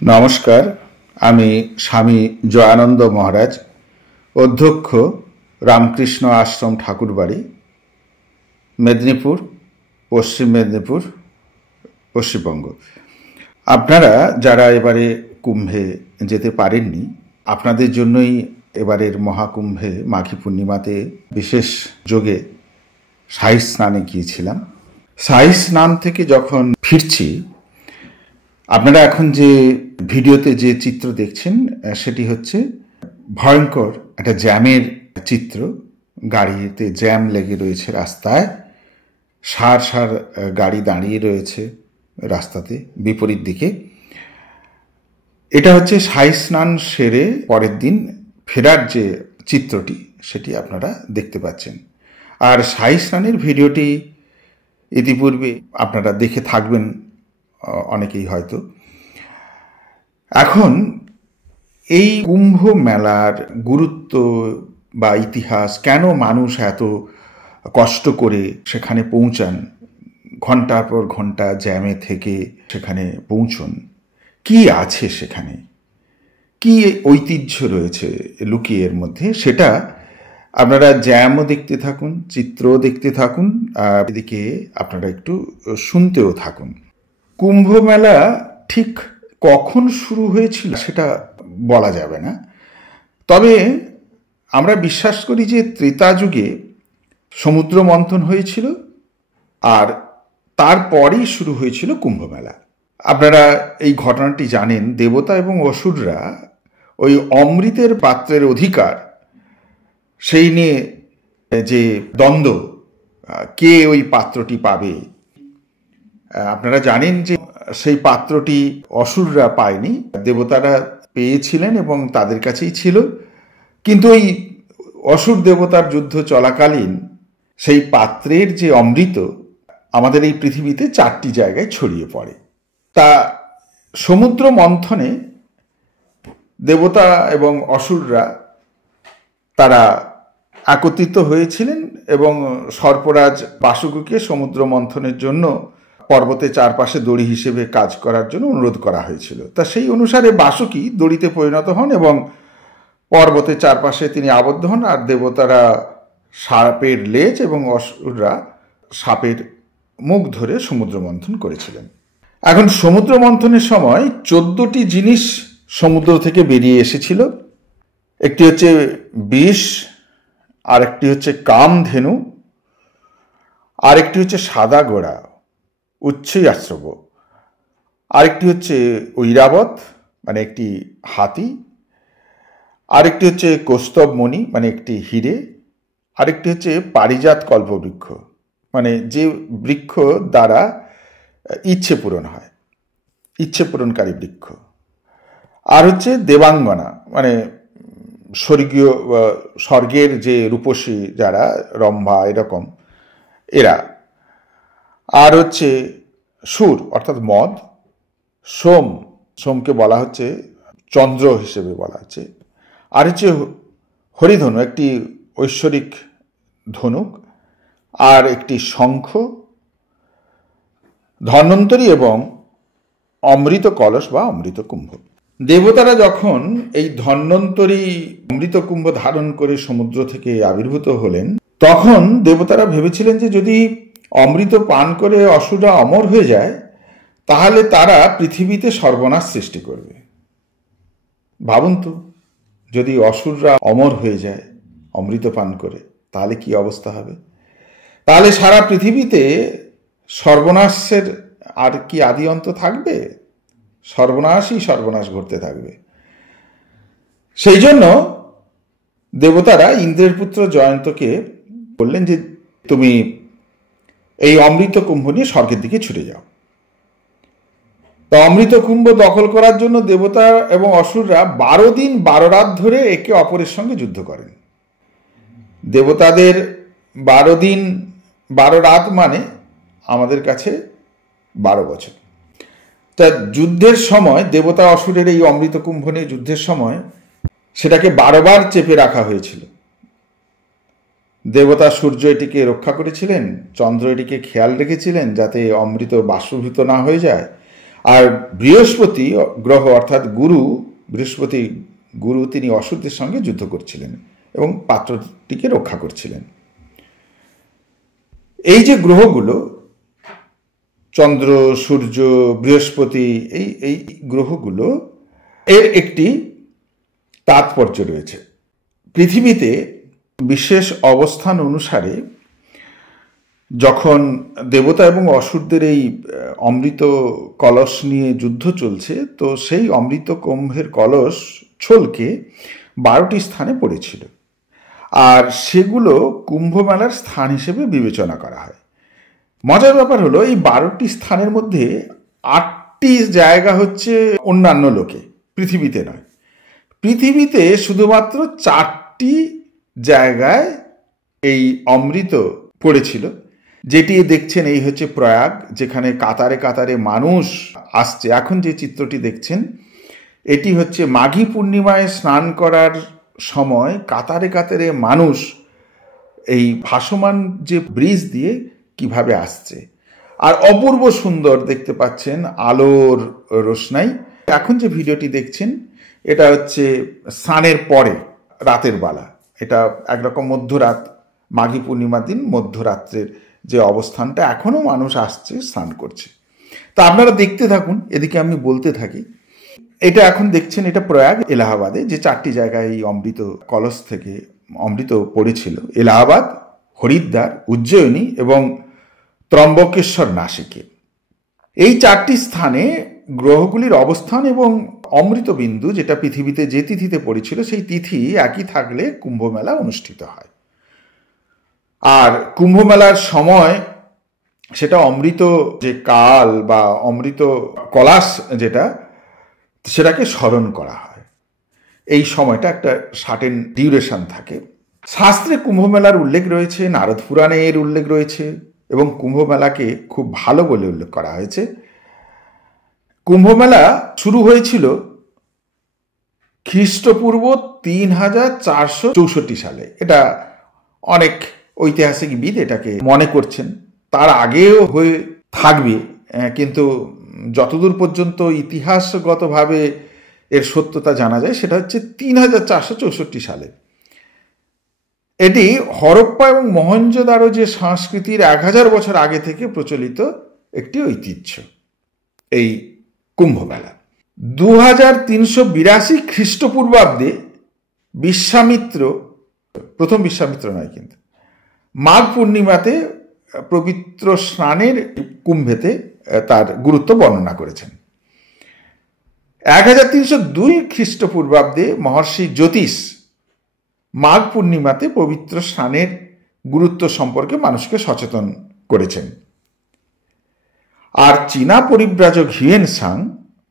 নমস্কার, আমি স্বামী জয়ানন্দ মহারাজ, অধ্যক্ষ রামকৃষ্ণ আশ্রম ঠাকুরবাড়ি, মেদিনীপুর, পশ্চিম মেদিনীপুর, পশ্চিমবঙ্গ। আপনারা যারা এবারে কুম্ভে যেতে পারেননি, আপনাদের জন্যই এবারের মহাকুম্ভে মাঘী পূর্ণিমাতে বিশেষ যোগে শাহী স্নানে গিয়েছিলাম। শাহী স্নান থেকে যখন ফিরছি, আপনারা এখন যে ভিডিওতে যে চিত্র দেখছেন সেটি হচ্ছে ভয়ঙ্কর একটা জ্যামের চিত্র। গাড়িতে জ্যাম লেগে রয়েছে, রাস্তায় সার সার গাড়ি দাঁড়িয়ে রয়েছে রাস্তাতে বিপরীত দিকে। এটা হচ্ছে শাহী স্নান সেরে পরের দিন ফেরার যে চিত্রটি সেটি আপনারা দেখতে পাচ্ছেন। আর শাহী স্নানের ভিডিওটি ইতিপূর্বে আপনারা দেখে থাকবেন অনেকেই হয়তো। এখন এই কুম্ভ মেলার গুরুত্ব বা ইতিহাস, কেন মানুষ এত কষ্ট করে সেখানে পৌঁছান, ঘন্টার পর ঘন্টা জ্যামে থেকে সেখানে পৌঁছন, কি আছে সেখানে, কি ঐতিহ্য রয়েছে লুকিয়ে এর মধ্যে, সেটা আপনারা জ্যামও দেখতে থাকুন, চিত্রও দেখতে থাকুন, আর এদিকে আপনারা একটু শুনতেও থাকুন। কুম্ভ মেলা ঠিক কখন শুরু হয়েছিল সেটা বলা যাবে না, তবে আমরা বিশ্বাস করি যে ত্রেতা যুগে সমুদ্র মন্থন হয়েছিল আর তারপরেই শুরু হয়েছিল কুম্ভ মেলা। আপনারা এই ঘটনাটি জানেন, দেবতা এবং অসুররা ওই অমৃতের পাত্রের অধিকার সেই নিয়ে যে দ্বন্দ্ব, কে ওই পাত্রটি পাবে। আপনারা জানেন যে সেই পাত্রটি অসুররা পায়নি, দেবতারা পেয়েছিলেন এবং তাদের কাছেই ছিল। কিন্তু ওই অসুর দেবতার যুদ্ধ চলাকালীন সেই পাত্রের যে অমৃত আমাদের এই পৃথিবীতে 4টি জায়গায় ছড়িয়ে পড়ে। তা সমুদ্র মন্থনে দেবতা এবং অসুররা তারা একত্রিত হয়েছিলেন এবং সর্পরাজ বাসুকীকে সমুদ্র মন্থনের জন্য পর্বতের চারপাশে দড়ি হিসেবে কাজ করার জন্য অনুরোধ করা হয়েছিল। তা সেই অনুসারে বাসুকী দড়িতে পরিণত হন এবং পর্বতের চারপাশে তিনি আবদ্ধ হন, আর দেবতারা সাপের লেজ এবং অসুররা সাপের মুখ ধরে সমুদ্র মন্থন করেছিলেন। এখন সমুদ্র মন্থনের সময় 14টি জিনিস সমুদ্র থেকে বেরিয়ে এসেছিল। একটি হচ্ছে বিষ, আরেকটি হচ্ছে কামধেনু, আরেকটি হচ্ছে সাদা ঘোড়া উচ্ছ্বাস্রব, আরেকটি হচ্ছে ঐরাবত মানে একটি হাতি, আরেকটি হচ্ছে কৌস্তবমণি মানে একটি হিরে, আরেকটি হচ্ছে পারিজাত কল্পবৃক্ষ মানে যে বৃক্ষ দ্বারা ইচ্ছে পূরণ হয়, ইচ্ছে পূরণকারী বৃক্ষ, আর হচ্ছে দেবাঙ্গনা মানে স্বর্গের যে রূপসী যারা, রম্ভা এরকম এরা, আর হচ্ছে সুর অর্থাৎ মদ, সোমকে বলা হচ্ছে চন্দ্র হিসেবে বলা হচ্ছে, আর হচ্ছে হরিধনু একটি ঐশ্বরিক ধনুক, আর একটি শঙ্খ, ধন্বন্তরী এবং অমৃত কলস বা অমৃত কুম্ভ। দেবতারা যখন এই ধন্বন্তরী অমৃত কুম্ভ ধারণ করে সমুদ্র থেকে আবির্ভূত হলেন, তখন দেবতারা ভেবেছিলেন যে যদি অমৃত পান করে অসুররা অমর হয়ে যায় তাহলে তারা পৃথিবীতে সর্বনাশ সৃষ্টি করবে। ভাবুন তো, যদি অসুররা অমর হয়ে যায় অমৃত পান করে, তাহলে কি অবস্থা হবে? তাহলে সারা পৃথিবীতে সর্বনাশের আর কি আদি অন্ত থাকবে? সর্বনাশই সর্বনাশ ঘটতে থাকবে। সেই জন্য দেবতারা ইন্দ্রের পুত্র জয়ন্তকে বললেন যে তুমি এই অমৃত কুম্ভ নিয়ে স্বর্গের দিকে ছুটে যাও। তো অমৃত কুম্ভ দখল করার জন্য দেবতা এবং অসুররা 12 দিন 12 রাত ধরে একে অপরের সঙ্গে যুদ্ধ করেন। দেবতাদের 12 দিন 12 রাত মানে আমাদের কাছে 12 বছর। তা যুদ্ধের সময় দেবতা অসুরের এই অমৃত কুম্ভ নিয়ে যুদ্ধের সময় সেটাকে 12 বার চেপে রাখা হয়েছিল। দেবতা সূর্য এটিকে রক্ষা করেছিলেন, চন্দ্র এটিকে খেয়াল রেখেছিলেন যাতে অমৃত বাষ্পীভূত না হয়ে যায়, আর বৃহস্পতি গ্রহ অর্থাৎ বৃহস্পতি গুরু তিনি অসুরদের সঙ্গে যুদ্ধ করছিলেন এবং পাত্রটিকে রক্ষা করছিলেন। এই যে গ্রহগুলো চন্দ্র, সূর্য, বৃহস্পতি, এই গ্রহগুলো এর একটি তাৎপর্য রয়েছে। পৃথিবীতে বিশেষ অবস্থান অনুসারে যখন দেবতা এবং অসুরদের এই অমৃত কলস নিয়ে যুদ্ধ চলছে, তো সেই অমৃত কুম্ভের কলস ছলকে 12টি স্থানে পড়েছিল, আর সেগুলো কুম্ভ মেলার স্থান হিসেবে বিবেচনা করা হয়। মজার ব্যাপার হলো এই 12টি স্থানের মধ্যে 8টি জায়গা হচ্ছে অন্যান্য লোকে, পৃথিবীতে নয়। পৃথিবীতে শুধুমাত্র 4টি জায়গায় এই অমৃত পড়েছিল। যেটি দেখছেন এই হচ্ছে প্রয়াগ, যেখানে কাতারে কাতারে মানুষ আসছে। এখন যে চিত্রটি দেখছেন এটি হচ্ছে মাঘী পূর্ণিমায় স্নান করার সময় কাতারে কাতারে মানুষ এই ভাসমান যে ব্রিজ দিয়ে কিভাবে আসছে, আর অপূর্ব সুন্দর দেখতে পাচ্ছেন আলোর রোশনাই। এখন যে ভিডিওটি দেখছেন এটা হচ্ছে স্নানের পরে রাতের বেলা, এটা একরকম মধ্যরাত, মাঘী পূর্ণিমার দিন মধ্যরাত্রের যে অবস্থানটা, এখনও মানুষ আসছে, স্নান করছে। তা আপনারা দেখতে থাকুন, এদিকে আমি বলতে থাকি। এটা এখন দেখছেন এটা প্রয়াগ এলাহাবাদে, যে 4টি জায়গায় এই অমৃত কলস থেকে অমৃত পড়েছিল। এলাহাবাদ, হরিদ্বার, উজ্জয়িনী এবং ত্রম্বকেশ্বর, নাসিকে। এই 4টি স্থানে গ্রহগুলির অবস্থান এবং অমৃত বিন্দু যেটা পৃথিবীতে যে তিথিতে পড়েছিল সেই তিথি একই থাকলে কুম্ভ মেলা অনুষ্ঠিত হয়। আর কুম্ভ মেলার সময় সেটা অমৃত যে কাল বা অমৃত কলাস যেটা, সেটাকে স্মরণ করা হয়। এই সময়টা একটা সার্টেন ডিউরেশন থাকে। শাস্ত্রে কুম্ভ মেলার উল্লেখ রয়েছে, নারদ পুরাণে এর উল্লেখ রয়েছে এবং কুম্ভ মেলাকে খুব ভালো বলে উল্লেখ করা হয়েছে। কুম্ভ মেলা শুরু হয়েছিল খ্রিস্টপূর্ব 3464 সালে। এটা অনেক ঐতিহাসিকবিদ এটাকে মনে করছেন তার আগেও হয়ে থাকবে, কিন্তু যতদূর পর্যন্ত ইতিহাসগতভাবে এর সত্যতা জানা যায় সেটা হচ্ছে 3464 সালে। এটি হরপ্পা এবং মহেঞ্জোদারো যে সংস্কৃতির 1000 বছর আগে থেকে প্রচলিত একটি ঐতিহ্য এই কুম্ভ মেলা। 2382 খ্রিস্টপূর্বাব্দে বিশ্বামিত্র, প্রথম বিশ্বামিত্র নয় কিন্তু, মাঘ পূর্ণিমাতে পবিত্র স্নানের কুম্ভেতে তার গুরুত্ব বর্ণনা করেছেন। 1302 খ্রিস্টপূর্বাব্দে মহর্ষি জ্যোতিষ মাঘ পূর্ণিমাতে পবিত্র স্নানের গুরুত্ব সম্পর্কে মানুষকে সচেতন করেছেন। আর চীনা পরিব্রাজক হিউয়েন সাং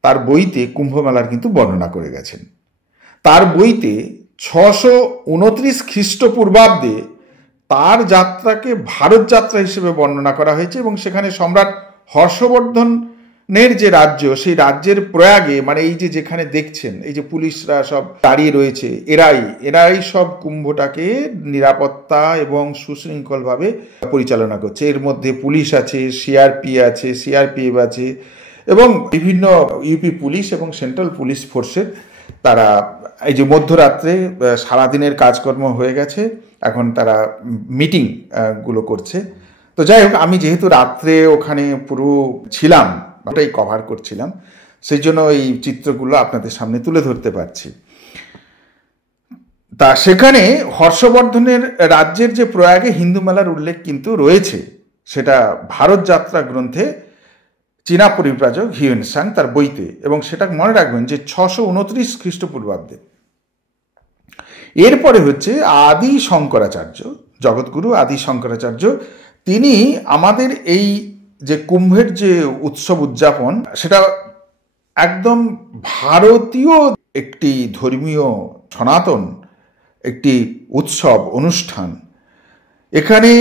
তার বইতে কুম্ভ মেলার কিন্তু বর্ণনা করে গেছেন। তার বইতে 629 খ্রিস্টপূর্বাব্দে তার যাত্রাকে ভারত যাত্রা হিসেবে বর্ণনা করা হয়েছে এবং সেখানে সম্রাট হর্ষবর্ধনের যে রাজ্য, সেই রাজ্যের প্রয়াগে, মানে এই যে যেখানে দেখছেন এই যে পুলিশরা সব দাঁড়িয়ে রয়েছে, এরাই সব কুম্ভটাকে নিরাপত্তা এবং সুশৃঙ্খলভাবে পরিচালনা করছে। এর মধ্যে পুলিশ আছে, সিআরপিএফ আছে এবং বিভিন্ন ইউপি পুলিশ এবং সেন্ট্রাল পুলিশ ফোর্সের তারা এই যে মধ্যরাত্রে সারাদিনের কাজকর্ম হয়ে গেছে, এখন তারা মিটিং গুলো করছে। তো যাই হোক, আমি যেহেতু রাত্রে ওখানে পুরো ছিলাম, ওটাই কভার করছিলাম, সেই জন্য এই চিত্রগুলো আপনাদের সামনে তুলে ধরতে পারছি। তা সেখানে হর্ষবর্ধনের রাজ্যের যে প্রয়াগে হিন্দু মেলার উল্লেখ কিন্তু রয়েছে, সেটা ভারত যাত্রা গ্রন্থে চীনা পরিব্রাজক হিউয়েন সাং তার বইতে, এবং সেটা মনে রাখবেন যে 629 খ্রিস্টপূর্বাব্দে। এরপরে হচ্ছে আদি শঙ্করাচার্য, জগৎগুরু আদি শঙ্করাচার্য, তিনি আমাদের এই যে কুম্ভের যে উৎসব উদযাপন, সেটা একদম ভারতীয় একটি ধর্মীয় সনাতন একটি উৎসব অনুষ্ঠান। এখানে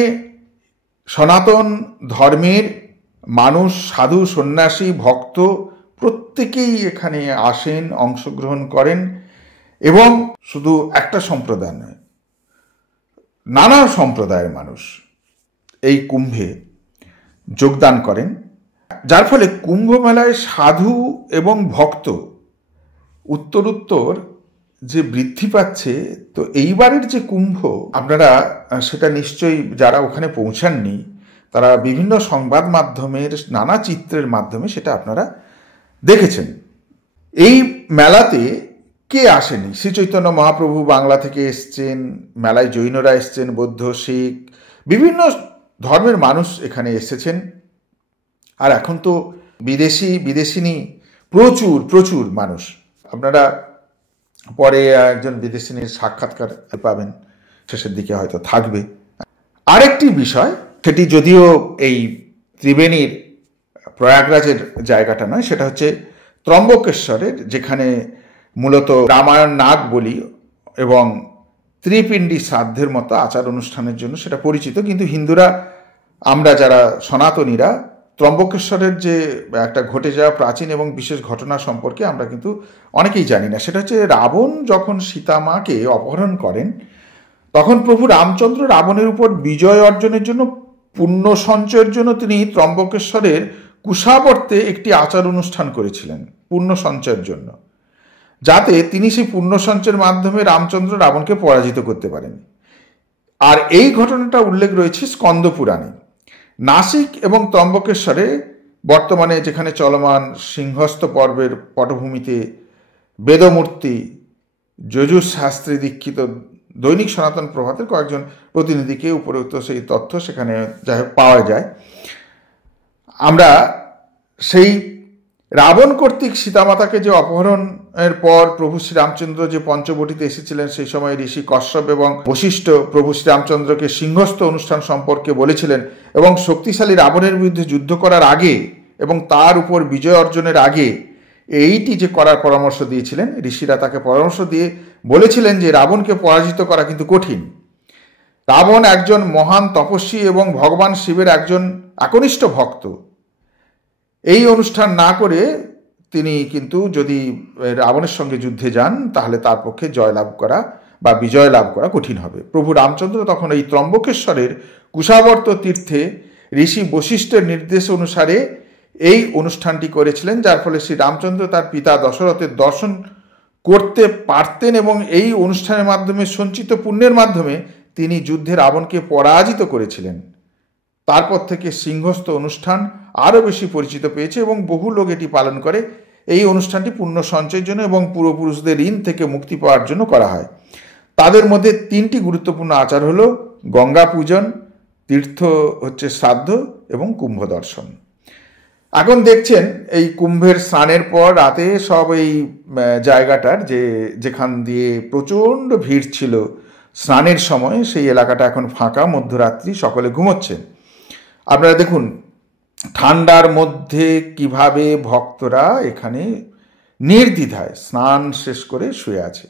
সনাতন ধর্মের মানুষ, সাধু, সন্ন্যাসী, ভক্ত প্রত্যেকেই এখানে আসেন, অংশগ্রহণ করেন এবং শুধু একটা সম্প্রদায় নয়, নানা সম্প্রদায়ের মানুষ এই কুম্ভে যোগদান করেন। যার ফলে কুম্ভ মেলায় সাধু এবং ভক্ত উত্তরোত্তর যে বৃদ্ধি পাচ্ছে। তো এইবারের যে কুম্ভ, আপনারা সেটা নিশ্চয়ই যারা ওখানে পৌঁছাননি তারা বিভিন্ন সংবাদ মাধ্যমের নানা চিত্রের মাধ্যমে সেটা আপনারা দেখেছেন। এই মেলাতে কে আসেনি? শ্রী চৈতন্য মহাপ্রভু বাংলা থেকে এসছেন, মেলায় জৈনরা এসছেন, বৌদ্ধ, শিখ, বিভিন্ন ধর্মের মানুষ এখানে এসেছেন। আর এখন তো বিদেশিনী প্রচুর প্রচুর মানুষ। আপনারা পরে একজন বিদেশিনীর সাক্ষাৎকার পাবেন, শেষের দিকে হয়তো থাকবে। আরেকটি বিষয়, সেটি যদিও এই ত্রিবেণীর প্রয়াগরাজের জায়গাটা নয়, সেটা হচ্ছে ত্রম্বকেশ্বরের, যেখানে মূলত রামায়ণ নাগ বলি এবং ত্রিপিণ্ডি শ্রাদ্ধের মতো আচার অনুষ্ঠানের জন্য সেটা পরিচিত। কিন্তু হিন্দুরা, আমরা যারা সনাতনীরা, ত্রম্বকেশ্বরের যে একটা ঘটে যাওয়া প্রাচীন এবং বিশেষ ঘটনা সম্পর্কে আমরা কিন্তু অনেকেই জানি না। সেটা হচ্ছে রাবণ যখন সীতামাকে অপহরণ করেন, তখন প্রভু রামচন্দ্র রাবণের উপর বিজয় অর্জনের জন্য, পুণ্য সঞ্চয়ের জন্য তিনি ত্রম্বকেশ্বরের কুশাবর্তে একটি আচার অনুষ্ঠান করেছিলেন পুণ্য সঞ্চয়ের জন্য, যাতে তিনি সেই পুণ্য সঞ্চয়ের মাধ্যমে রামচন্দ্র রাবণকে পরাজিত করতে পারেন। আর এই ঘটনাটা উল্লেখ রয়েছে স্কন্দ পুরাণে। নাসিক এবং ত্রম্বকেশ্বরে বর্তমানে যেখানে চলমান সিংহস্ত পর্বের পটভূমিতে বেদমূর্তি যজুস শাস্ত্রী দীক্ষিত দৈনিক সনাতন প্রভাতের কয়েকজন প্রতিনিধিকে উপরোক্ত সেই তথ্য সেখানে যাই হোক পাওয়া যায়। আমরা সেই রাবণ কর্তৃক সীতামাতাকে যে অপহরণের পর প্রভু শ্রীরামচন্দ্র যে পঞ্চবটিতে এসেছিলেন, সেই সময় ঋষি কশ্যপ এবং বশিষ্ঠ প্রভু শ্রীরামচন্দ্রকে সিংহস্ত অনুষ্ঠান সম্পর্কে বলেছিলেন এবং শক্তিশালী রাবণের বিরুদ্ধে যুদ্ধ করার আগে এবং তার উপর বিজয় অর্জনের আগে এইটি যে করার পরামর্শ দিয়েছিলেন, ঋষিরা তাকে পরামর্শ দিয়ে বলেছিলেন যে রাবণকে পরাজিত করা কিন্তু কঠিন। রাবণ একজন মহান তপস্বী এবং ভগবান শিবের একজন একনিষ্ঠ ভক্ত। এই অনুষ্ঠান না করে তিনি কিন্তু যদি রাবণের সঙ্গে যুদ্ধে যান, তাহলে তার পক্ষে জয়লাভ করা বা বিজয় লাভ করা কঠিন হবে। প্রভু রামচন্দ্র তখন এই ত্রম্বকেশ্বরের কুশাবর্ত তীর্থে ঋষি বশিষ্ঠের নির্দেশ অনুসারে এই অনুষ্ঠানটি করেছিলেন, যার ফলে শ্রী রামচন্দ্র তার পিতা দশরথের দর্শন করতে পারতেন এবং এই অনুষ্ঠানের মাধ্যমে সঞ্চিত পুণ্যের মাধ্যমে তিনি যুদ্ধে রাবণকে পরাজিত করেছিলেন। তারপর থেকে সিংহস্ত অনুষ্ঠান আরও বেশি পরিচিত পেয়েছে এবং বহু লোক এটি পালন করে। এই অনুষ্ঠানটি পুণ্য সঞ্চয়ের জন্য এবং পূর্বপুরুষদের ঋণ থেকে মুক্তি পাওয়ার জন্য করা হয়। তাদের মধ্যে তিনটি গুরুত্বপূর্ণ আচার হলো গঙ্গা পূজন, তীর্থ হচ্ছে শ্রাদ্ধ এবং কুম্ভ দর্শন। এখন দেখছেন এই কুম্ভের স্নানের পর রাতে সব এই জায়গাটার যেখান দিয়ে প্রচণ্ড ভিড় ছিল স্নানের সময়, সেই এলাকাটা এখন ফাঁকা, মধ্যরাত্রি, সকলে ঘুমোচ্ছেন। আপনারা দেখুন ঠান্ডার মধ্যে কিভাবে ভক্তরা এখানে নির্দ্বিধায় স্নান শেষ করে শুয়ে আছে।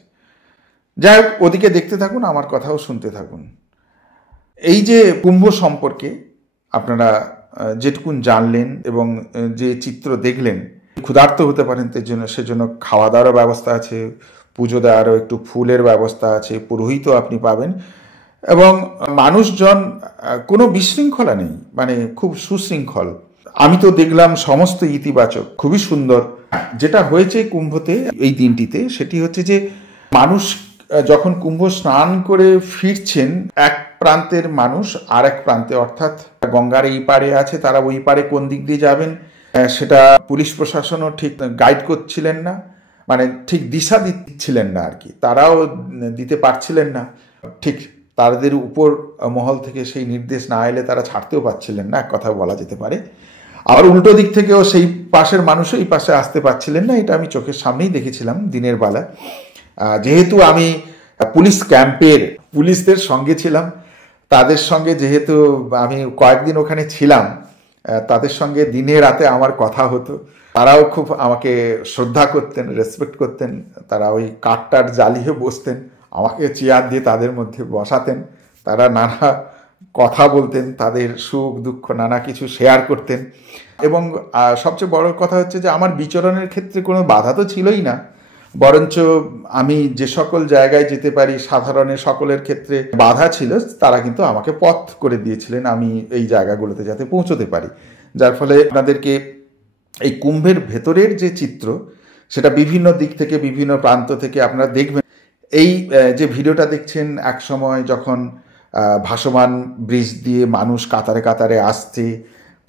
যাই হোক, ওদিকে দেখতে থাকুন, আমার কথাও শুনতে থাকুন। এই যে কুম্ভ সম্পর্কে আপনারা যেটুকুন জানলেন এবং যে চিত্র দেখলেন, ক্ষুধার্ত হতে পারেন, সেজন্য খাওয়া দাওয়ার ব্যবস্থা আছে, পুজো দেওয়ারও একটু ফুলের ব্যবস্থা আছে, পুরোহিতও আপনি পাবেন এবং মানুষজন কোনো বিশৃঙ্খলা নেই, মানে খুব সুশৃঙ্খল। আমি তো দেখলাম সমস্ত ইতিবাচক, খুবই সুন্দর। যেটা হয়েছে কুম্ভতে এই দিনটিতে, সেটি হচ্ছে যে মানুষ যখন কুম্ভ স্নান করে ফিরছেন, এক প্রান্তের মানুষ আর এক প্রান্তে, অর্থাৎ গঙ্গার এই পারে আছে, তারা ওই পারে কোন দিক দিয়ে যাবেন সেটা পুলিশ প্রশাসনও ঠিক গাইড করছিলেন না, মানে ঠিক দিশা দিচ্ছিলেন না আর কি, তারাও দিতে পারছিলেন না ঠিক। তাদের উপর মহল থেকে সেই নির্দেশ না এলে তারা ছাড়তেও পারছিলেন না, এক কথা বলা যেতে পারে। আবার উল্টো দিক থেকেও সেই পাশের মানুষও এই পাশে আসতে পারছিলেন না। এটা আমি চোখের সামনেই দেখেছিলাম দিনের বেলা। যেহেতু আমি পুলিশ ক্যাম্পের পুলিশদের সঙ্গে ছিলাম, তাদের সঙ্গে যেহেতু আমি কয়েকদিন ওখানে ছিলাম, তাদের সঙ্গে দিনে রাতে আমার কথা হতো। তারাও খুব আমাকে শ্রদ্ধা করতেন, রেসপেক্ট করতেন। তারা ওই কাঠটার জ্বালিয়ে বসতেন, আমাকে চেয়ার দিয়ে তাদের মধ্যে বসাতেন। তারা নানা কথা বলতেন, তাদের সুখ দুঃখ নানা কিছু শেয়ার করতেন। এবং সবচেয়ে বড় কথা হচ্ছে যে আমার বিচরণের ক্ষেত্রে কোনো বাধা তো ছিলই না, বরঞ্চ আমি যে সকল জায়গায় যেতে পারি সাধারণের সকলের ক্ষেত্রে বাধা ছিল, তারা কিন্তু আমাকে পথ করে দিয়েছিলেন আমি এই জায়গাগুলোতে যাতে পৌঁছতে পারি। যার ফলে আপনাদেরকে এই কুম্ভের ভেতরের যে চিত্র সেটা বিভিন্ন দিক থেকে বিভিন্ন প্রান্ত থেকে আপনারা দেখবেন। এই যে ভিডিওটা দেখছেন, এক সময় যখন ভাসমান ব্রিজ দিয়ে মানুষ কাতারে কাতারে আসছে,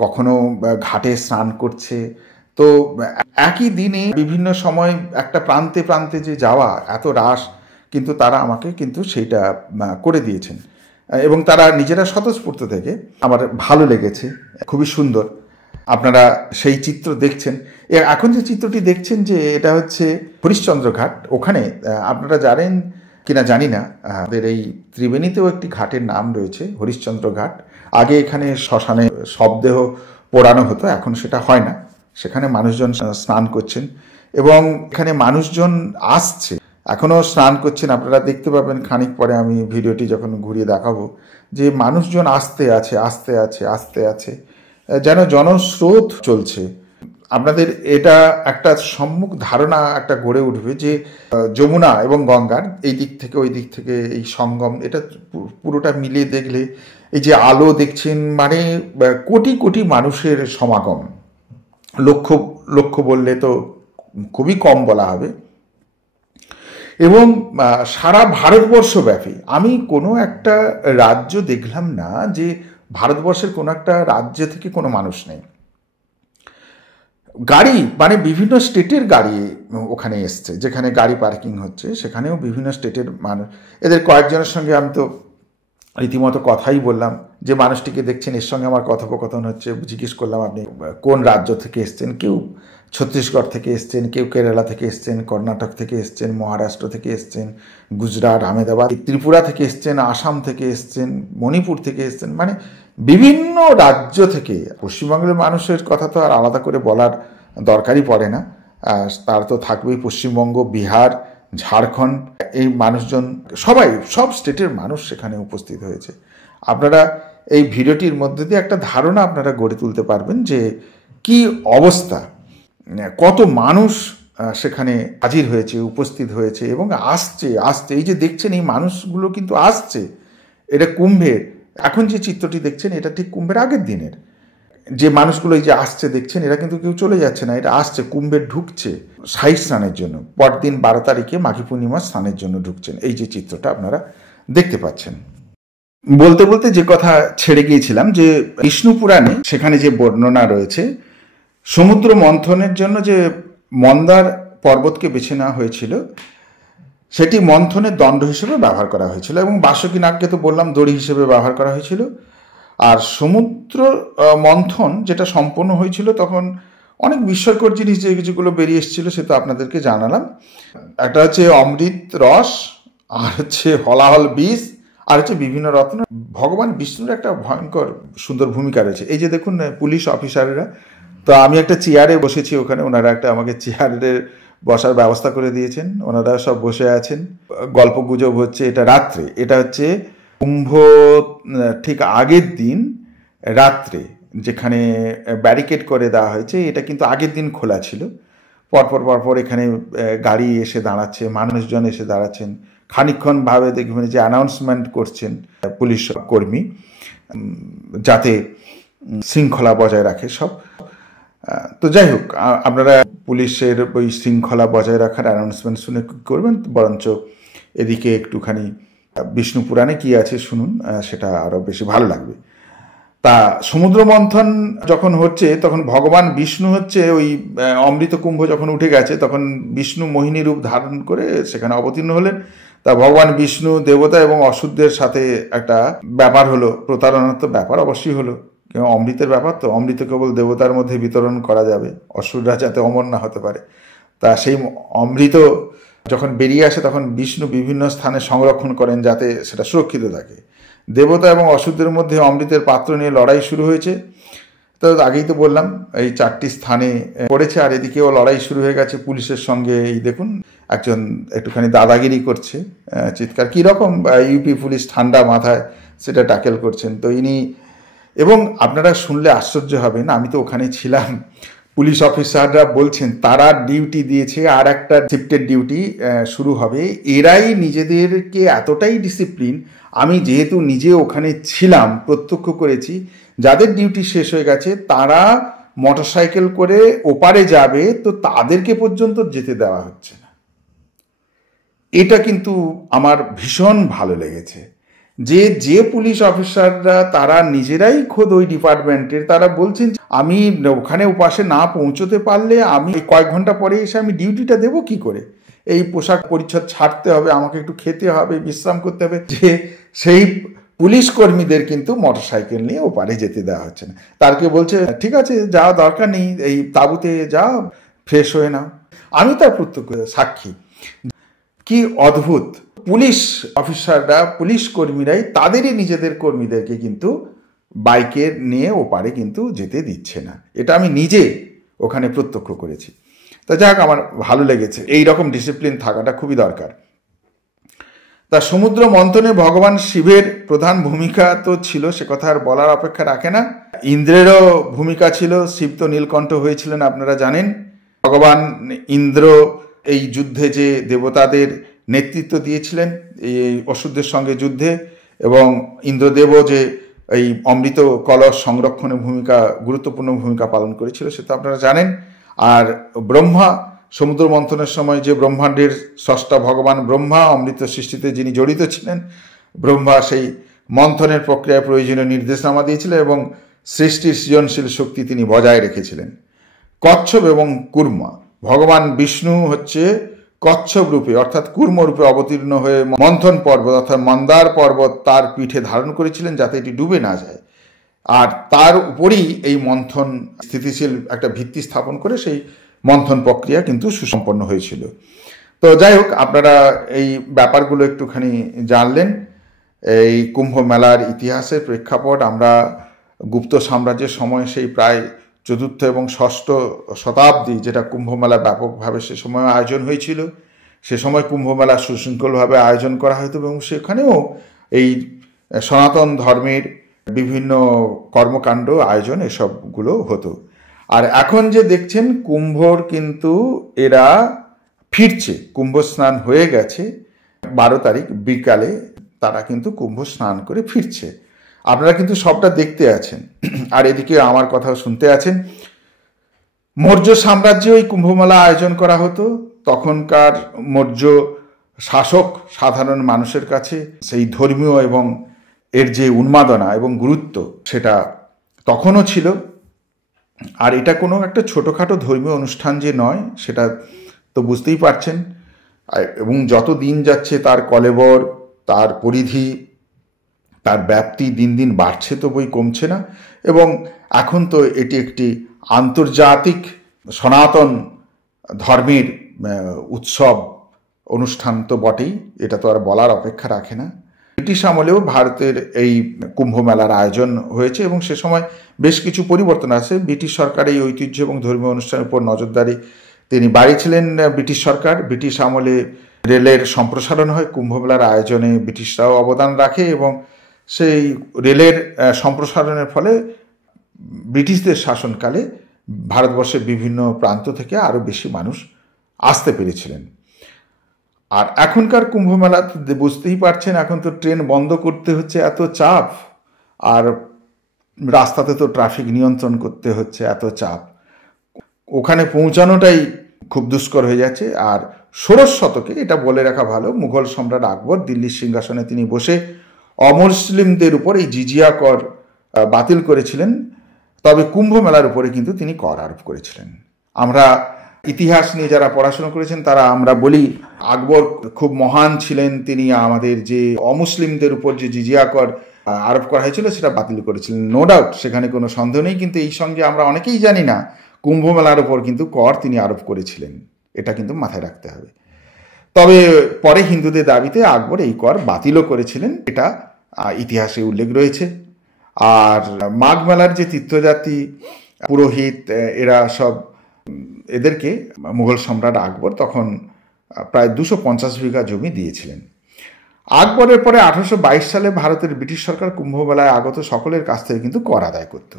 কখনো ঘাটে স্নান করছে, তো একই দিনে বিভিন্ন সময় একটা প্রান্তে প্রান্তে যে যাওয়া এত রাশ, কিন্তু তারা আমাকে কিন্তু সেইটা করে দিয়েছেন এবং তারা নিজেরা স্বতঃস্ফূর্ত থেকে। আমার ভালো লেগেছে, খুবই সুন্দর। আপনারা সেই চিত্র দেখছেন। এখন যে চিত্রটি দেখছেন যে এটা হচ্ছে হরিশ্চন্দ্র ঘাট। ওখানে আপনারা জানেন কিনা জানি না, আমাদের এই ত্রিবেণীতেও একটি ঘাটের নাম রয়েছে হরিশ্চন্দ্র ঘাট। আগে এখানে শ্মশানে শবদেহ পোড়ানো হতো, এখন সেটা হয় না। সেখানে মানুষজন স্নান করছেন এবং এখানে মানুষজন আসছে, এখনও স্নান করছেন। আপনারা দেখতে পাবেন খানিক পরে, আমি ভিডিওটি যখন ঘুরিয়ে দেখাবো, যে মানুষজন আসতে আছে আসতে আছে আসতে আছে, যেন জনস্রোত চলছে। আপনাদের এটা একটা সম্মুখ ধারণা একটা গড়ে উঠবে যে যমুনা এবং গঙ্গার এই দিক থেকে ওই দিক থেকে এই সঙ্গম, এটা পুরোটা মিলিয়ে দেখলে এই যে আলো দেখছেন, মানে কোটি কোটি মানুষের সমাগম। লক্ষ লক্ষ বললে তো খুবই কম বলা হবে। এবং সারা ভারতবর্ষব্যাপী আমি কোনো একটা রাজ্য দেখলাম না যে ভারতবর্ষের কোনো একটা রাজ্য থেকে কোনো মানুষ নেই। গাড়ি মানে বিভিন্ন স্টেটের গাড়ি ওখানে এসছে, যেখানে গাড়ি পার্কিং হচ্ছে সেখানেও বিভিন্ন স্টেটের মানুষ। এদের কয়েকজনের সঙ্গে আমি তো রীতিমতো কথাই বললাম, যে মানুষটিকে দেখছেন এর সঙ্গে আমার কথোপকথন হচ্ছে। জিজ্ঞেস করলাম আপনি কোন রাজ্য থেকে এসছেন। কেউ ছত্তিশগড় থেকে এসছেন, কেউ কেরালা থেকে এসছেন, কর্ণাটক থেকে এসছেন, মহারাষ্ট্র থেকে এসছেন, গুজরাট, আহমেদাবাদ, ত্রিপুরা থেকে এসছেন, আসাম থেকে এসছেন, মণিপুর থেকে এসছেন, মানে বিভিন্ন রাজ্য থেকে। পশ্চিমবঙ্গের মানুষের কথা তো আর আলাদা করে বলার দরকারই পড়ে না, তার তো থাকবেই পশ্চিমবঙ্গ, বিহার, ঝাড়খণ্ড। এই মানুষজন সবাই, সব স্টেটের মানুষ সেখানে উপস্থিত হয়েছে। আপনারা এই ভিডিওটির মধ্যে দিয়ে একটা ধারণা আপনারা গড়ে তুলতে পারবেন যে কি অবস্থা, কত মানুষ সেখানে হাজির হয়েছে, উপস্থিত হয়েছে এবং আসছে আসছে। এই যে দেখছেন এই মানুষগুলো কিন্তু আসছে, এটা কুম্ভের। এখন যে চিত্রটি দেখছেন এটা ঠিক কুম্ভের আগের দিনের। যে মানুষগুলো এই যে আসছে দেখছেন, এরা কিন্তু কেউ চলে যাচ্ছে না, এটা আসছে কুম্ভে ঢুকছে শাহী স্নানের জন্য। পরদিন 12 তারিখে মাঘী পূর্ণিমা স্নানের জন্য ঢুকছেন। এই যে চিত্রটা আপনারা দেখতে পাচ্ছেন। বলতে বলতে যে কথা ছেড়ে গিয়েছিলাম, যে বিষ্ণু পুরাণে সেখানে যে বর্ণনা রয়েছে, সমুদ্র মন্থনের জন্য যে মন্দার পর্বতকে বেছে নেওয়া হয়েছিল, সেটি মন্থনের দণ্ড হিসেবে ব্যবহার করা হয়েছিল এবং বাসুকী নাগকে তো বললাম দড়ি হিসেবে ব্যবহার করা হয়েছিল। আর সমুদ্র মন্থন যেটা সম্পন্ন হয়েছিল, তখন অনেক বিস্ময়কর জিনিস যেগুলো বেরিয়ে এসেছিল সে তো আপনাদেরকে জানালাম। একটা হচ্ছে অমৃত রস, আর হচ্ছে হলাহল বীজ, আর হচ্ছে বিভিন্ন রত্ন। ভগবান বিষ্ণুর একটা ভয়ঙ্কর সুন্দর ভূমিকা রয়েছে। এই যে দেখুন পুলিশ অফিসাররা, তো আমি একটা চেয়ারে বসেছি ওখানে, ওনারা একটা আমাকে চেয়ারের বসার ব্যবস্থা করে দিয়েছেন, ওনারা সব বসে আছেন, গল্প গুজব হচ্ছে। এটা রাত্রে, এটা হচ্ছে কুম্ভ ঠিক আগের দিন রাত্রে, যেখানে ব্যারিকেড করে দেওয়া হয়েছে, এটা কিন্তু আগের দিন খোলা ছিল। পরপর পরপর এখানে গাড়ি এসে দাঁড়াচ্ছে, মানুষজন এসে দাঁড়াচ্ছেন, খানিকক্ষণ ভাবে দেখবেন যে অ্যানাউন্সমেন্ট করছেন পুলিশ কর্মী, যাতে শৃঙ্খলা বজায় রাখে সব। তো যাই হোক, আপনারা পুলিশের ওই শৃঙ্খলা বজায় রাখার অ্যানাউন্সমেন্ট শুনে করবেন, বরঞ্চ এদিকে একটুখানি বিষ্ণু পুরাণে কি আছে শুনুন, সেটা আরও বেশি ভালো লাগবে। তা সমুদ্র মন্থন যখন হচ্ছে, তখন ভগবান বিষ্ণু হচ্ছে ওই অমৃত কুম্ভ যখন উঠে গেছে, তখন বিষ্ণু মোহিনী রূপ ধারণ করে সেখানে অবতীর্ণ হলেন। তা ভগবান বিষ্ণু দেবতা এবং অসুরদের সাথে একটা ব্যাপার হলো, প্রতারণার তো ব্যাপার অবশ্যই হলো, অমৃতের ব্যাপার তো, অমৃত কেবল দেবতার মধ্যে বিতরণ করা যাবে, অসুররা যাতে অমর না হতে পারে। তা সেই অমৃত যখন বেরিয়ে আসে, তখন বিষ্ণু বিভিন্ন স্থানে সংরক্ষণ করেন যাতে সেটা সুরক্ষিত থাকে। দেবতা এবং অসুরদের মধ্যে অমৃতের পাত্র নিয়ে লড়াই শুরু হয়েছে। তো আগেই তো বললাম এই 4টি স্থানে পড়েছে, আর এদিকেও লড়াই শুরু হয়ে গেছে পুলিশের সঙ্গে। এই দেখুন একজন একটুখানি দাদাগিরি করছে, চিৎকার, কীরকম ইউপি পুলিশ ঠান্ডা মাথায় সেটা ট্যাকেল করছেন। তো ইনি, এবং আপনারা শুনলে আশ্চর্য হবেন, আমি তো ওখানে ছিলাম, পুলিশ অফিসাররা বলছেন তারা ডিউটি দিয়েছে, আর একটা শিফটের ডিউটি শুরু হবে। এরাই নিজেদেরকে এতটাই ডিসিপ্লিন, আমি যেহেতু নিজে ওখানে ছিলাম প্রত্যক্ষ করেছি, যাদের ডিউটি শেষ হয়ে গেছে তারা মোটরসাইকেল করে ওপারে যাবে, তো তাদেরকে পর্যন্ত যেতে দেওয়া হচ্ছে না। এটা কিন্তু আমার ভীষণ ভালো লেগেছে যে যে পুলিশ অফিসাররা তারা নিজেরাই খোদ ওই ডিপার্টমেন্টের, তারা বলছেন আমি ওখানে ওপাশে না পৌঁছতে পারলে আমি কয়েক ঘন্টা পরে এসে আমি ডিউটিটা দেবো কি করে, এই পোশাক পরিচ্ছদ ছাড়তে হবে, আমাকে একটু খেতে হবে, বিশ্রাম করতে হবে, যে সেই পুলিশ কর্মীদের কিন্তু মোটরসাইকেল নিয়ে ওপারে যেতে দেওয়া হচ্ছে না। তারকে বলছে ঠিক আছে যাওয়া দরকার নেই, এই তাঁবুতে যাও, ফ্রেশ হয়ে নাও। আমি তার প্রত্যক্ষ সাক্ষী। কি অদ্ভুত! পুলিশ অফিসাররা, পুলিশ কর্মীরাই তাদেরই নিজেদের কর্মীদেরকে কিন্তু বাইকে নিয়ে ওপারে কিন্তু যেতে দিচ্ছে না। এটা আমি নিজে ওখানে প্রত্যক্ষ করেছি। তা যাক, আমার ভালো লেগেছে। এই রকম ডিসিপ্লিন থাকাটা খুবই দরকার। তা সমুদ্র মন্থনে ভগবান শিবের প্রধান ভূমিকা তো ছিল, সে কথা আর বলার অপেক্ষা রাখে না। ইন্দ্রেরও ভূমিকা ছিল। শিব তো নীলকণ্ঠ হয়েছিলেন, আপনারা জানেন। ভগবান ইন্দ্র এই যুদ্ধে যে দেবতাদের নেতৃত্ব দিয়েছিলেন এই অসুরদের সঙ্গে যুদ্ধে, এবং ইন্দ্রদেবও যে এই অমৃত কলস সংরক্ষণে গুরুত্বপূর্ণ ভূমিকা পালন করেছিল, সে তো আপনারা জানেন। আর ব্রহ্মা সমুদ্র মন্থনের সময় যে ব্রহ্মাণ্ডের স্রষ্টা ভগবান ব্রহ্মা অমৃত সৃষ্টিতে যিনি জড়িত ছিলেন, ব্রহ্মা সেই মন্থনের প্রক্রিয়ায় প্রয়োজনীয় নির্দেশনামা দিয়েছিলেন এবং সৃষ্টির সৃজনশীল শক্তি তিনি বজায় রেখেছিলেন। কচ্ছপ এবং কুর্মা, ভগবান বিষ্ণু হচ্ছে কচ্ছপ রূপে অর্থাৎ কুর্ম রূপে অবতীর্ণ হয়ে মন্থন পর্বত অর্থাৎ মন্দার পর্বত তার পিঠে ধারণ করেছিলেন যাতে এটি ডুবে না যায়, আর তার উপরই এই মন্থন স্থিতিশীল একটা ভিত্তি স্থাপন করে সেই মন্থন প্রক্রিয়া কিন্তু সুসম্পন্ন হয়েছিল। তো যাই হোক, আপনারা এই ব্যাপারগুলো একটুখানি জানলেন। এই কুম্ভ মেলার ইতিহাসের প্রেক্ষাপট আমরা গুপ্ত সাম্রাজ্যের সময় সেই প্রায় 4র্থ এবং 6ষ্ঠ শতাব্দী, যেটা কুম্ভ মেলা ব্যাপকভাবে সে সময় আয়োজন হয়েছিল, সে সময় কুম্ভ মেলা সুশৃঙ্খলভাবে আয়োজন করা হতো এবং সেখানেও এই সনাতন ধর্মের বিভিন্ন কর্মকাণ্ড আয়োজন এসবগুলো হতো। আর এখন যে দেখছেন কুম্ভর কিন্তু এরা ফিরছে, কুম্ভ স্নান হয়ে গেছে, 12 তারিখ বিকালে তারা কিন্তু কুম্ভ স্নান করে ফিরছে। আপনারা কিন্তু সবটা দেখতে আছেন, আর এদিকে আমার কথাও শুনতে আছেন। মৌর্য সাম্রাজ্যে ওই কুম্ভমেলা আয়োজন করা হতো। তখনকার মৌর্য শাসক সাধারণ মানুষের কাছে সেই ধর্মীয় এবং এর যে উন্মাদনা এবং গুরুত্ব সেটা তখনও ছিল। আর এটা কোনো একটা ছোটোখাটো ধর্মীয় অনুষ্ঠান যে নয় সেটা তো বুঝতেই পারছেন। এবং যত দিন যাচ্ছে তার কলেবর, তার পরিধি, তার ব্যাপ্তি দিন দিন বাড়ছে, তো বই কমছে না। এবং এখন তো এটি একটি আন্তর্জাতিক সনাতন ধর্মের উৎসব অনুষ্ঠান তো বটেই, এটা তো আর বলার অপেক্ষা রাখে না। ব্রিটিশ আমলেও ভারতের এই কুম্ভ মেলার আয়োজন হয়েছে এবং সে সময় বেশ কিছু পরিবর্তন আছে। ব্রিটিশ সরকার এই ঐতিহ্য এবং ধর্মীয় অনুষ্ঠানের উপর নজরদারি তিনি বাড়িয়েছিলেন। ব্রিটিশ সরকার, ব্রিটিশ আমলে রেলের সম্প্রসারণ হয়, কুম্ভ মেলার আয়োজনে ব্রিটিশরাও অবদান রাখে এবং সেই রেলের সম্প্রসারণের ফলে ব্রিটিশদের শাসনকালে ভারতবর্ষের বিভিন্ন প্রান্ত থেকে আরও বেশি মানুষ আসতে পেরেছিলেন। আর এখনকার কুম্ভ মেলা বুঝতেই পারছেন, এখন তো ট্রেন বন্ধ করতে হচ্ছে, এত চাপ, আর রাস্তাতে তো ট্রাফিক নিয়ন্ত্রণ করতে হচ্ছে, এত চাপ, ওখানে পৌঁছানোটাই খুব দুষ্কর হয়ে যাচ্ছে। আর 16শ শতকে, এটা বলে রাখা ভালো, মুঘল সম্রাট আকবর দিল্লির সিংহাসনে তিনি বসে অমুসলিমদের উপর এই জিজিয়া কর বাতিল করেছিলেন, তবে কুম্ভ মেলার উপরে কিন্তু তিনি কর আরোপ করেছিলেন। আমরা ইতিহাস নিয়ে যারা পড়াশোনা করেছেন তারা আমরা বলি আকবর খুব মহান ছিলেন, তিনি আমাদের যে অমুসলিমদের উপর যে জিজিয়া কর আরোপ করা হয়েছিল সেটা বাতিল করেছিলেন, নো ডাউট, সেখানে কোনো সন্দেহ নেই। কিন্তু এই সঙ্গে আমরা অনেকেই জানি না কুম্ভ মেলার উপর কিন্তু কর তিনি আরোপ করেছিলেন, এটা কিন্তু মাথায় রাখতে হবে। তবে পরে হিন্দুদের দাবিতে আকবর এই কর বাতিলও করেছিলেন, এটা ইতিহাসে উল্লেখ রয়েছে। আর মাঘ মেলার যে তীর্থযাত্রী পুরোহিত এরা সব, এদেরকে মুঘল সম্রাট আকবর তখন প্রায় 250 বিঘা জমি দিয়েছিলেন। আকবরের পরে 1822 সালে ভারতের ব্রিটিশ সরকার কুম্ভ মেলায় আগত সকলের কাছ থেকে কিন্তু কর আদায় করত।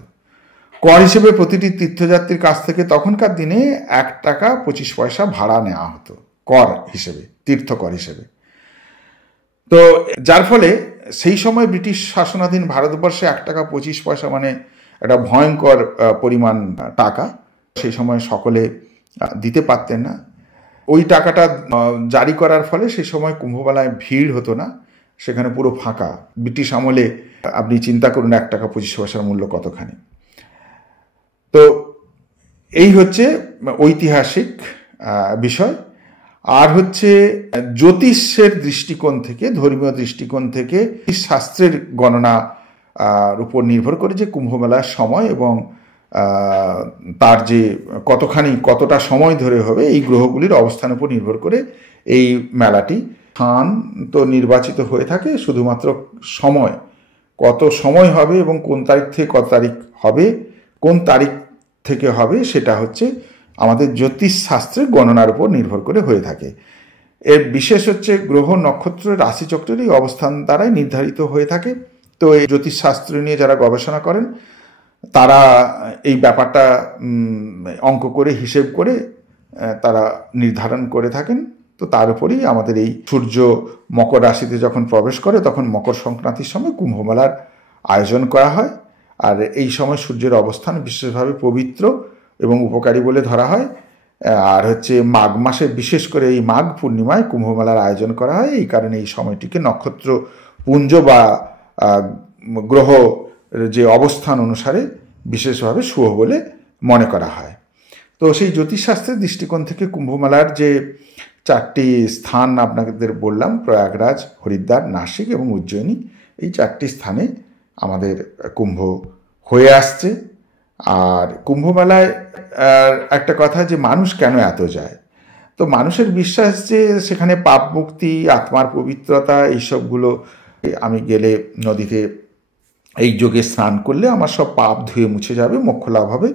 কর হিসেবে প্রতিটি তীর্থযাত্রীর কাছ থেকে তখনকার দিনে 1 টাকা 25 পয়সা ভাড়া নেওয়া হতো কর হিসেবে, তীর্থকর হিসেবে। তো যার ফলে সেই সময় ব্রিটিশ শাসনাধীন ভারতবর্ষে 1 টাকা 25 পয়সা মানে একটা ভয়ঙ্কর পরিমাণ টাকা। সেই সময় সকলে দিতে পারতেন না। ওই টাকাটা জারি করার ফলে সেই সময় কুম্ভমেলায় ভিড় হতো না, সেখানে পুরো ফাঁকা। ব্রিটিশ আমলে আপনি চিন্তা করুন 1 টাকা 25 পয়সার মূল্য কতখানি। তো এই হচ্ছে ঐতিহাসিক বিষয়। আর হচ্ছে জ্যোতিষের দৃষ্টিকোণ থেকে, ধর্মীয় দৃষ্টিকোণ থেকে শাস্ত্রের গণনার উপর নির্ভর করে যে কুম্ভমেলার সময় এবং তার যে কতটা সময় ধরে হবে, এই গ্রহগুলির অবস্থানের উপর নির্ভর করে এই মেলাটি স্থান তো নির্বাচিত হয়ে থাকে, শুধুমাত্র সময় কত সময় হবে এবং কোন তারিখ থেকে কত তারিখ হবে, কোন তারিখ থেকে হবে, সেটা হচ্ছে আমাদের জ্যোতিষ শাস্ত্রের গণনার উপর নির্ভর করে হয়ে থাকে। এর বিশেষ হচ্ছে গ্রহ নক্ষত্র রাশিচক্রের এই অবস্থান দ্বারাই নির্ধারিত হয়ে থাকে। তো এই জ্যোতিষশাস্ত্র নিয়ে যারা গবেষণা করেন তারা এই ব্যাপারটা অঙ্ক করে হিসেব করে তারা নির্ধারণ করে থাকেন। তো তার উপরেই আমাদের এই সূর্য মকর রাশিতে যখন প্রবেশ করে তখন মকর সংক্রান্তির সময় কুম্ভমেলার আয়োজন করা হয়। আর এই সময় সূর্যের অবস্থান বিশেষভাবে পবিত্র এবং উপকারী বলে ধরা হয়। আর হচ্ছে মাঘ মাসে, বিশেষ করে এই মাঘ পূর্ণিমায় কুম্ভমেলার আয়োজন করা হয়। এই কারণে এই সময়টিকে নক্ষত্র পুঞ্জ বা গ্রহ যে অবস্থান অনুসারে বিশেষভাবে শুভ বলে মনে করা হয়। তো সেই জ্যোতিষশাস্ত্রের দৃষ্টিকোণ থেকে কুম্ভমেলার যে 4টি স্থান আপনাদের বললাম, প্রয়াগরাজ, হরিদ্বার, নাসিক এবং উজ্জয়িনী, এই 4টি স্থানে আমাদের কুম্ভ হয়ে আসছে। আর কুম্ভমেলায় একটা কথা যে মানুষ কেন এত যায়, তো মানুষের বিশ্বাস যে সেখানে পাপ মুক্তি, আত্মার পবিত্রতা, এইসবগুলো, আমি গেলে নদীতে এই যোগে স্নান করলে আমার সব পাপ ধুয়ে মুছে যাবে, মোক্ষ লাভ হবে,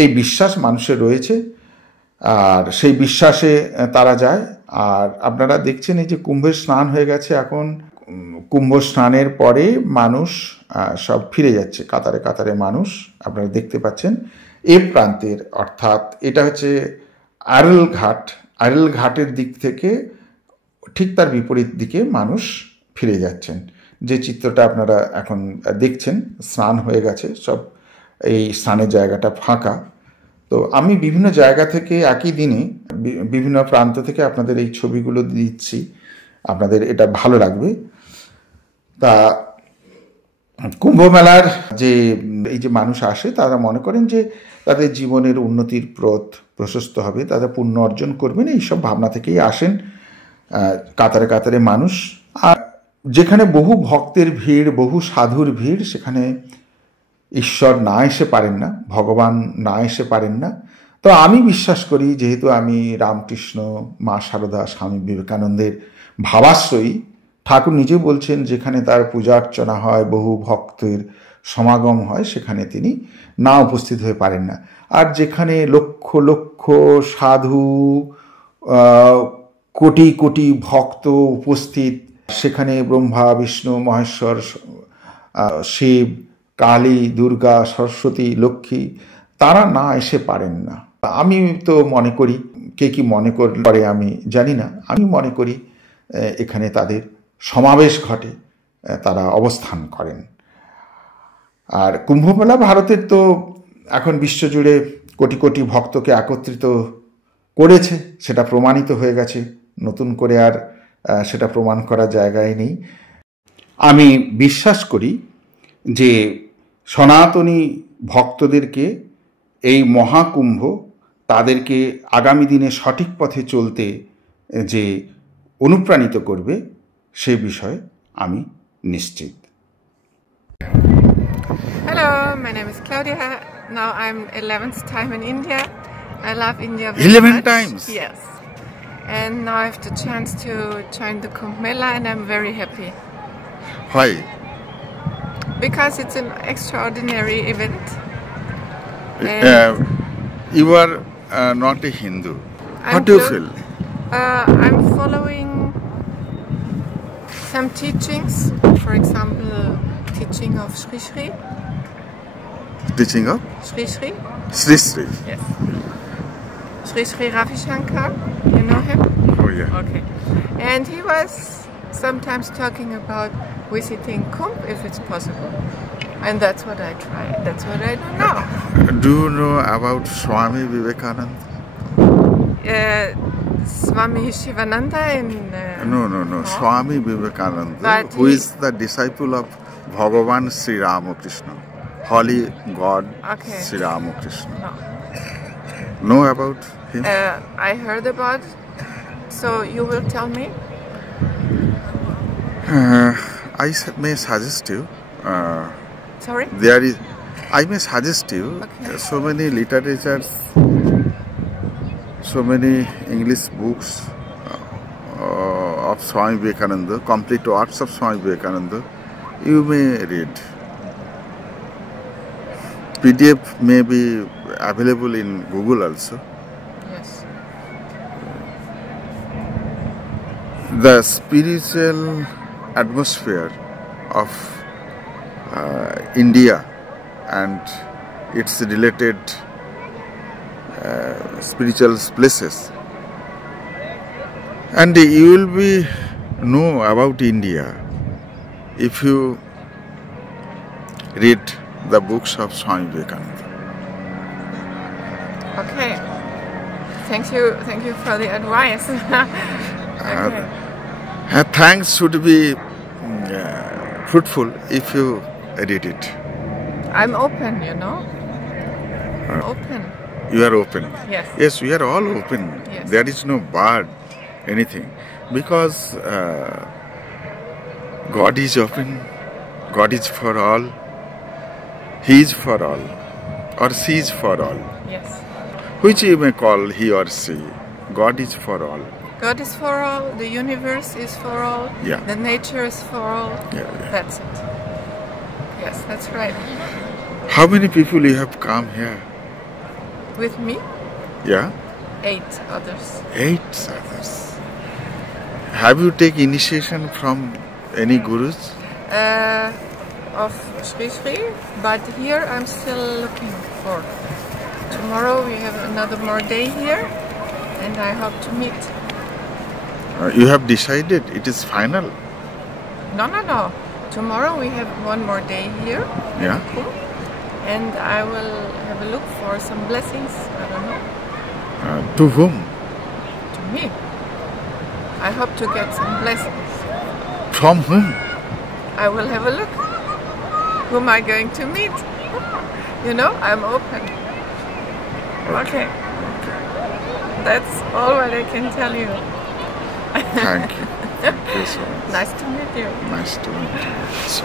এই বিশ্বাস মানুষের রয়েছে। আর সেই বিশ্বাসে তারা যায়। আর আপনারা দেখছেন এই যে কুম্ভের স্নান হয়ে গেছে, এখন কুম্ভ স্নানের পরে মানুষ সব ফিরে যাচ্ছে, কাতারে কাতারে মানুষ আপনারা দেখতে পাচ্ছেন। এ প্রান্তের, অর্থাৎ এটা হচ্ছে আরেল ঘাট, আরেল ঘাটের দিক থেকে ঠিক তার বিপরীত দিকে মানুষ ফিরে যাচ্ছেন। যে চিত্রটা আপনারা এখন দেখছেন, স্নান হয়ে গেছে সব, এই স্নানের জায়গাটা ফাঁকা। তো আমি বিভিন্ন জায়গা থেকে একই দিনে বিভিন্ন প্রান্ত থেকে আপনাদের এই ছবিগুলো দিচ্ছি, আপনাদের এটা ভালো লাগবে। তা কুম্ভমেলার যে এই যে মানুষ আসে, তারা মনে করেন যে তাদের জীবনের উন্নতির পথ প্রশস্ত হবে, তারা পুণ্য অর্জন করবেন, এইসব ভাবনা থেকেই আসেন কাতারে কাতারে মানুষ। আর যেখানে বহু ভক্তের ভিড়, বহু সাধুর ভিড়, সেখানে ঈশ্বর না এসে পারেন না, ভগবান না এসে পারেন না। তো আমি বিশ্বাস করি, যেহেতু আমি রামকৃষ্ণ, মা শারদা, স্বামী বিবেকানন্দের ভাবাশ্রয়ী, ঠাকুর নিজে বলছেন যেখানে তার পূজা অর্চনা হয়, বহু ভক্তের সমাগম হয়, সেখানে তিনি না উপস্থিত হয়ে পারেন না। আর যেখানে লক্ষ লক্ষ সাধু, কোটি কোটি ভক্ত উপস্থিত, সেখানে ব্রহ্মা, বিষ্ণু, মহেশ্বর, শিব, কালী, দুর্গা, সরস্বতী, লক্ষ্মী, তারা না এসে পারেন না। আমি তো মনে করি, কে কি মনে করে আমি জানি না, আমি মনে করি এখানে তাদের সমাবেশ ঘটে, তারা অবস্থান করেন। আর কুম্ভমেলা ভারতের তো এখন বিশ্বজুড়ে কোটি কোটি ভক্তকে একত্রিত করেছে, সেটা প্রমাণিত হয়ে গেছে, নতুন করে আর সেটা প্রমাণ করার জায়গায় নেই। আমি বিশ্বাস করি যে সনাতনী ভক্তদেরকে এই মহাকুম্ভ তাদেরকে আগামী দিনে সঠিক পথে চলতে যে অনুপ্রাণিত করবে, সে বিষয়ে আমি নিশ্চিত। Hello, my name is Claudia. Now I'm 11th time in India. I love India very 11 much. times? Yes. And now I have the chance to join the Kumbh Mela and I'm very happy. Why? Because it's an extraordinary event. You are not a Hindu. What do you feel? I'm following some teachings, for example, teaching of Sri Sri. Teaching of? Sri Sri. Sri Sri. Yes. Sri Sri Ravi Shankar, you know him? Oh yeah. Okay. And he was sometimes talking about visiting Kumbh if it's possible. And that's what I try. That's what I do now. Do you know about Swami Vivekananda? Swami Shivananda in... No. Swami Vivekananda, But who he- is the disciple of Bhagavan Sri Ramakrishna, Holy God Okay. Sri Ramakrishna. No. Know about him? I heard about. So you will tell me? May suggest you. Sorry? I may suggest you. Okay. So many literatures, so many English books of Swami Vivekananda, complete works of Swami Vivekananda. You may read. PDF may be available in Google also. Yes. The spiritual atmosphere of India and its related spiritual places, and you will be know about India if you read the books of Swami Vivekananda. Okay. Thank you for the advice. Okay. Thanks should be fruitful if you read it. I'm open, you know. Open. You are open. Yes. Yes, we are all open. Yes. There is no bad anything, because God is open. God is for all. He is for all, or she is for all. Yes. Which you may call he or she. God is for all. God is for all. The universe is for all. Yeah. The nature is for all. Yeah. That's it. Yes, that's right. How many people you have come here? With me, Yeah, 8 others. 8 others. Have you taken initiation from any gurus? Of Sri Sri, but here I'm still looking for. Tomorrow we have another more day here, and I hope to meet. You have decided it is final. No. Tomorrow we have one more day here, Yeah. and I will have a look for some blessings. I don't know. To whom? To me. I hope to get some blessings. From whom? I will have a look. Who am I going to meet? You know, I'm open. Okay. That's all what I can tell you. Thank you. Thank you so much. Nice to meet you. Nice to meet you. So.